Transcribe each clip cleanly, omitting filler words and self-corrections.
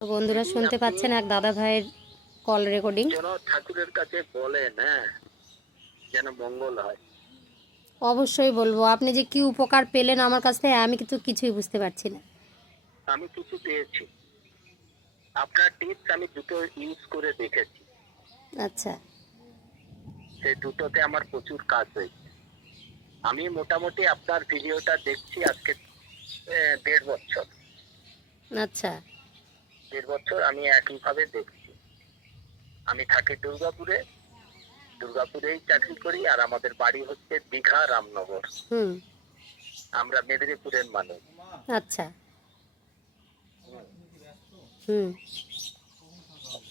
তো বন্ধুরা শুনতে পাচ্ছেন এক দাদা ভাইয়ের কল রেকর্ডিং। যেন ঠাকুরের কাছে বলেন, হ্যাঁ, যেন মঙ্গল হয়। অবশ্যই বলবো। আপনি যে কি উপকার পেলেন আমার কাছ থেকে আমি কিন্তু কিছুই বুঝতে পারছি না। আমি কিছু পেয়েছি, আপনার টিপস আমি দুটো ইউজ করে দেখেছি। আচ্ছা সেই দুটোতে আমার প্রচুর কাজ হয়েছে। আমি মোটামুটি আপনার ভিডিওটা দেখছি আজকে 1.5 বছর। আচ্ছা 1.5 বছর আমি একইভাবে দেখছি। আমি থাকি দুর্গাপুরেই চাকরি করি, আর আমাদের বাড়ি হচ্ছে দীঘা রামনগর। আমরা মেদিনীপুরের মানুষ। আচ্ছা হুম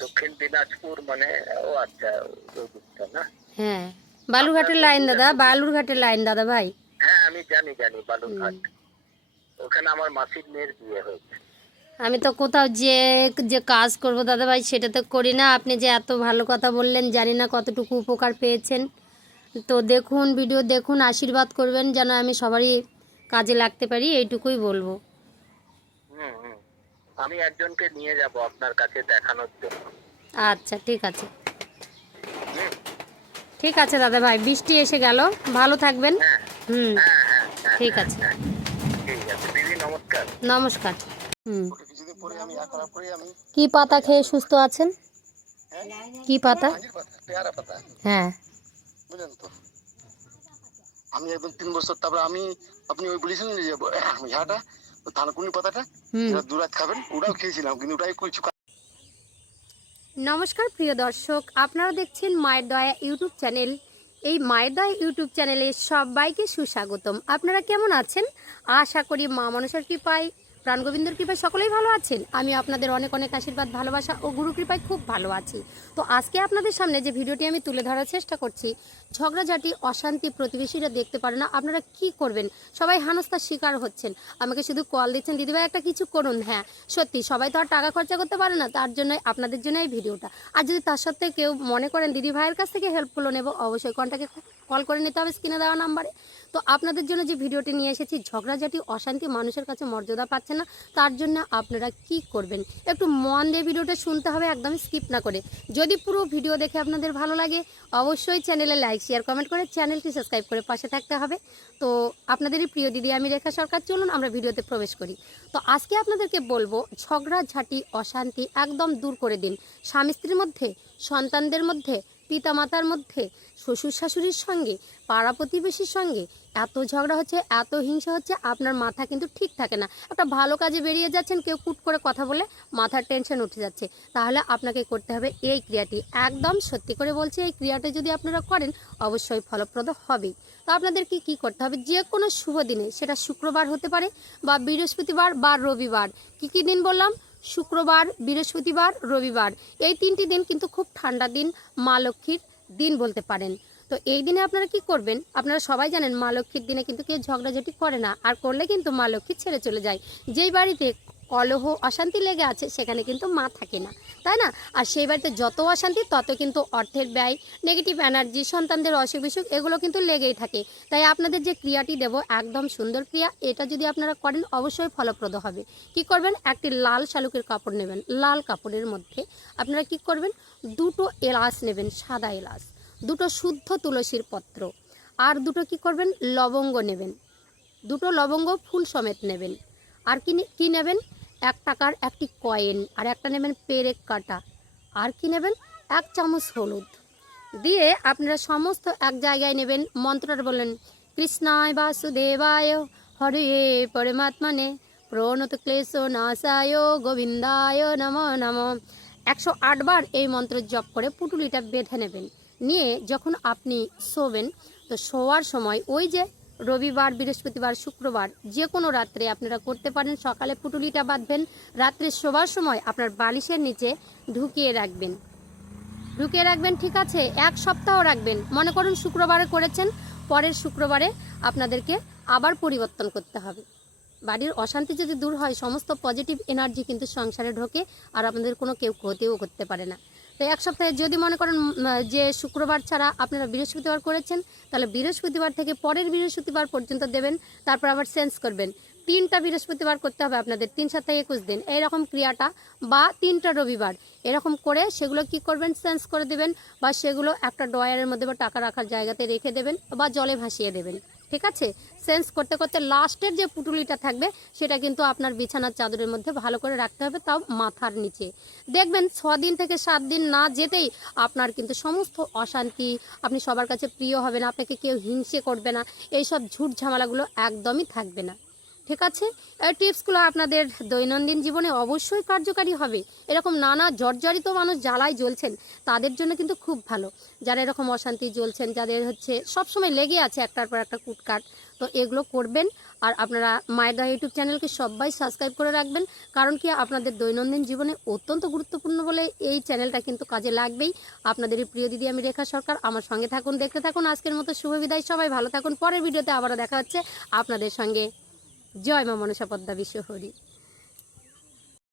দক্ষিণ দিনাজপুর মানে, ও আচ্ছা, ওই দিকটা না? হ্যাঁ, বালুরঘাটের লাইন দাদা, বালুরঘাটের লাইন দাদা ভাই। হ্যাঁ আমি জানি বালুরঘাট। ওখানে আমার মাসির মেয়ের বিয়ে হয়েছে। আমি তো কোথাও যে যে কাজ করব দাদা ভাই সেটা তো করি না। আপনি যে এত ভালো কথা বললেন, জানি না কতটুকু উপকার পেয়েছেন। তো দেখুন, ভিডিও দেখুন, আশীর্বাদ করবেন যেন আমি সবারই কাজে লাগতে পারি, এইটুকুই বলবো। আমি একজনকে নিয়ে যাব আপনার কাছে দেখানোর জন্য। আচ্ছা ঠিক আছে, ঠিক আছে দাদা ভাই। বৃষ্টি এসে গেল, ভালো থাকবেন। হ্যাঁ হুম হ্যাঁ হ্যাঁ হ্যাঁ, ঠিক আছে, ঠিক আছে দিদি, নমস্কার। নমস্কার। হুম কিছুদিন পরে আমি কি পাতা খেয়ে সুস্থ আছেন? কি পাতা? পেয়ারা পাতা, হ্যাঁ বুঝলেন তো। আমি একদম 3 বছর, তারপর আপনি ওই বলেছিলেন যে ইহাটা থানকুনি পাতাটা দুরাত খাবেন, ওটাও খেয়েছিলাম, কিন্তু ওটাই কিছু। নমস্কার প্রিয় দর্শক, আপনারা দেখছেন মায়ের দয়া ইউটিউব চ্যানেল। এই মায়ের দয়া ইউটিউব চ্যানেলে সবাইকে সুস্বাগতম। আপনারা কেমন আছেন? আশা করি মা মনসার কৃপায়, প্রাণগোবিন্দর কৃপায় সকলেই ভালো আছেন। আমি আপনাদের অনেক অনেক আশীর্বাদ, ভালোবাসা ও গুরু কৃপায় খুব ভালো আছি। তো আজকে আপনাদের সামনে যে ভিডিওটি আমি তুলে ধরার চেষ্টা করছি, ঝগড়াঝাটি, অশান্তি, প্রতিবেশীরা দেখতে পারে না, আপনারা কি করবেন? সবাই হেনস্থার শিকার হচ্ছেন। আমাকে শুধু কল দিচ্ছেন, দিদিভাই একটা কিছু করুন। হ্যাঁ সত্যি, সবাই তো আর টাকা খরচা করতে পারে না, তার জন্য আপনাদের জন্য এই ভিডিওটা। আর যদি তার সত্ত্বেও কেউ মনে করেন দিদিভাইয়ের কাছ থেকে হেল্পগুলো নেব, অবশ্যই কন্ট্যাক্টে কল করে নিতে হবে স্ক্রিনে দেওয়া নাম্বারে। তো আপনাদের জন্য যে ভিডিওটি নিয়ে এসেছি, ঝগড়াঝাটি, অশান্তি, মানুষের কাছে মর্যাদা পাচ্ছে না, তার জন্য আপনারা কি করবেন একটু মন দিয়ে ভিডিওটা শুনতে হবে, একদম স্কিপ না করে। যদি পুরো ভিডিও দেখে আপনাদের ভালো লাগে, অবশ্যই চ্যানেলে লাইক, শেয়ার, কমেন্ট করে চ্যানেলটি সাবস্ক্রাইব করে পাশে থাকতে হবে। তো আপনাদেরই প্রিয় দিদি আমি রেখা সরকার, চলুন আমরা ভিডিওতে প্রবেশ করি। তো আজকে আপনাদেরকে বলবো, ঝগড়াঝাটি, অশান্তি একদম দূর করে দিন। স্বামী স্ত্রীর মধ্যে, সন্তানদের মধ্যে, পিতামাতার মধ্যে, শ্বশুর শাশুড়ির সঙ্গে, পাড়া প্রতিবেশীর সঙ্গে এত ঝগড়া হচ্ছে, এত হিংসা হচ্ছে, আপনার মাথা কিন্তু ঠিক থাকে না। একটা ভালো কাজে বেরিয়ে যাচ্ছেন, কেউ কুট করে কথা বলে মাথার টেনশন উঠে যাচ্ছে, তাহলে আপনাকে করতে হবে এই ক্রিয়াটি। একদম সত্যি করে বলছি, এই ক্রিয়াটা যদি আপনারা করেন অবশ্যই ফলপ্রদ হবেই। তো আপনাদেরকে কি করতে হবে, যে কোনো শুভ দিনে, সেটা শুক্রবার হতে পারে বা বৃহস্পতিবার বা রবিবার। কি দিন বললাম? শুক্রবার, বৃহস্পতিবার, রবিবার। এই 3টি দিন কিন্তু খুব ঠান্ডা দিন, মা লক্ষ্মীর দিন বলতে পারেন। তো এই দিনে আপনারা কি করবেন? আপনারা সবাই জানেন মা লক্ষ্মীর দিনে কিন্তু কেউ ঝগড়াঝাটি করে না, আর করলে কিন্তু মা লক্ষ্মী ছেড়ে চলে যায়। যেই বাড়িতে কলহ, অশান্তি লেগে আছে সেখানে কিন্তু মা থাকে না, তাই না? আর সেই বাড়িতে যত অশান্তি তত কিন্তু অর্থের ব্যয়, নেগেটিভ এনার্জি, সন্তানদের অসুখ বিসুখ এগুলো কিন্তু লেগেই থাকে। তাই আপনাদের যে ক্রিয়াটি দেব একদম সুন্দর ক্রিয়া, এটা যদি আপনারা করেন অবশ্যই ফলপ্রদ হবে। কি করবেন? একটি লাল শালুকের কাপড় নেবেন, লাল কাপড়ের মধ্যে আপনারা কি করবেন, 2টো এলাচ নেবেন, সাদা এলাচ, 2টো শুদ্ধ তুলসীর পত্র, আর 2টো কি করবেন, লবঙ্গ নেবেন, 2টো লবঙ্গ ফুল সমেত নেবেন। আর কি নেবেন? 1 টাকার একটি কয়েন, আর একটা নেবেন পেরেক কাটা। আর কি নেবেন? 1 চামচ হলুদ দিয়ে আপনারা সমস্ত এক জায়গায় নেবেন। মন্ত্রটা বললেন, কৃষ্ণায় বাসুদেবায় হরে পরমাত্মনে প্রণত ক্লেশ নাশায় গোবিন্দায় নম নম। 108 বার এই মন্ত্র জপ করে পুটুলিটা বেঁধে নেবেন। নিয়ে যখন আপনি শোবেন, তো শোয়ার সময় ওই যে রবিবার, বৃহস্পতিবার, শুক্রবার যে কোনো রাত্রে আপনারা করতে পারেন, সকালে পুটুলিটা বাঁধবেন, রাত্রে শোবার সময় আপনার বালিশের নিচে ঢুকিয়ে রাখবেন, ঠিক আছে? 1 সপ্তাহ রাখবেন। মনে করুন শুক্রবারে করেছেন, পরের শুক্রবারে আপনাদেরকে আবার পরিবর্তন করতে হবে। বাড়ির অশান্তি যদি দূর হয়, সমস্ত পজিটিভ এনার্জি কিন্তু সংসারে ঢোকে, আর আপনাদের কোনো কেউ ক্ষতিও করতে পারে না। তো 1 সপ্তাহে যদি মনে করেন যে শুক্রবার ছাড়া আপনারা বৃহস্পতিবার করেছেন, তাহলে বৃহস্পতিবার থেকে পরের বৃহস্পতিবার পর্যন্ত দেবেন, তারপর আবার চেঞ্জ করবেন। 3টা বৃহস্পতিবার করতে হবে আপনাদের, 3 সপ্তাহে 21 দিন এইরকম ক্রিয়াটা, বা 3টা রবিবার এরকম করে সেগুলো কি করবেন, চেঞ্জ করে দেবেন, বা সেগুলো একটা ড্রয়ারের মধ্যে বা টাকা রাখার জায়গাতে রেখে দেবেন, বা জলে ভাসিয়ে দেবেন। ঠিক আছে, চেঞ্জ করতে করতে লাস্টের যে পুটুলিটা থাকবে সেটা কিন্তু আপনার বিছানার চাদরের মধ্যে ভালো করে রাখতে হবে, তাও মাথার নিচে। দেখবেন 6 দিন থেকে 7 দিন না যেতেই আপনার কিন্তু সমস্ত অশান্তি, আপনি সবার কাছে প্রিয় হবে না, আপনাকে কেউ হিংসে করবে না, এইসব ঝুট ঝামেলাগুলো একদমই থাকবে না। ঠিক আছে, এই টিপসগুলো আপনাদের দৈনন্দিন জীবনে অবশ্যই কার্যকারী হবে। এরকম নানা জর্জরিত মানুষ জ্বালায় জ্বলছেন তাদের জন্য কিন্তু খুব ভালো, যারা এরকম অশান্তি জ্বলছেন, যাদের হচ্ছে সবসময় লেগে আছে একটার পর একটা কুটকাট, তো এগুলো করবেন। আর আপনারা মায়ের দয়া ইউটিউব চ্যানেলকে সবাই সাবস্ক্রাইব করে রাখবেন, কারণ কি আপনাদের দৈনন্দিন জীবনে অত্যন্ত গুরুত্বপূর্ণ বলে এই চ্যানেলটা কিন্তু কাজে লাগবেই। আপনাদের এই প্রিয় দিদি আমি রেখা সরকার, আমার সঙ্গে থাকুন, দেখতে থাকুন। আজকের মতো শুভ বিদায়, সবাই ভালো থাকুন। পরের ভিডিওতে আবারও দেখা হচ্ছে আপনাদের সঙ্গে। জয় মা মনসা পদ্মা বিশ্বহরি।